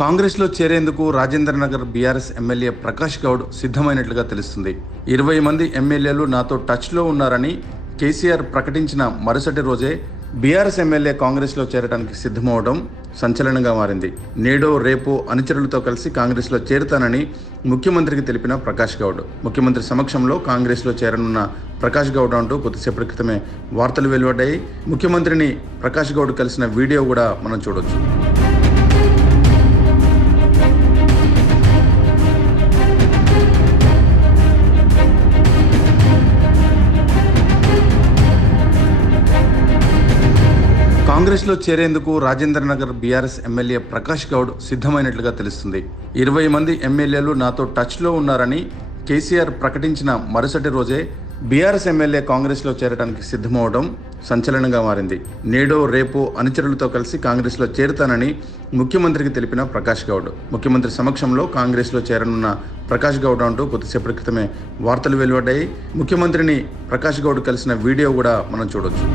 కాంగ్రెస్లో చేరేందుకు Rajendranagar BRS MLA Prakash Goud సిద్ధమైనట్లుగా తెలుస్తుంది. 20 మంది ఎమ్మెల్యేలు నాతో టచ్లో ఉన్నారని కేసీఆర్ ప్రకటించిన మరుసటి రోజే బీఆర్ఎస్ ఎమ్మెల్యే కాంగ్రెస్లో చేరడానికి సిద్ధమవడం సంచలనంగా మారింది. నేడో రేపో అనుచరులతో కలిసి కాంగ్రెస్లో చేరుతానని ముఖ్యమంత్రికి తెలిపిన ప్రకాష్ గౌడ్, ముఖ్యమంత్రి సమక్షంలో కాంగ్రెస్లో చేరనున్న ప్రకాష్ గౌడ్ అంటూ కొద్దిసేపటి క్రితమే వార్తలు వెలువడ్డాయి. ముఖ్యమంత్రిని ప్రకాష్ గౌడ్ కలిసిన వీడియో కూడా మనం చూడొచ్చు. కాంగ్రెస్లో చేరేందుకు రాజేంద్రనగర్ బీఆర్ఎస్ ఎమ్మెల్యే ప్రకాష్ గౌడ్ సిద్ధమైనట్లుగా తెలుస్తుంది. 20 మంది ఎమ్మెల్యేలు నాతో టచ్లో ఉన్నారని కేసీఆర్ ప్రకటించిన మరుసటి రోజే బీఆర్ఎస్ ఎమ్మెల్యే కాంగ్రెస్లో చేరడానికి సిద్ధమవడం సంచలనంగా మారింది. నేడో రేపో అనుచరులతో కలిసి కాంగ్రెస్లో చేరుతానని ముఖ్యమంత్రికి తెలిపిన ప్రకాష్ గౌడ్, ముఖ్యమంత్రి సమక్షంలో కాంగ్రెస్లో చేరనున్న ప్రకాష్ గౌడ్ అంటూ కొద్దిసేపటి క్రితమే వార్తలు వెలువడ్డాయి. ముఖ్యమంత్రిని ప్రకాష్ గౌడ్ కలిసిన వీడియో కూడా మనం చూడొచ్చు.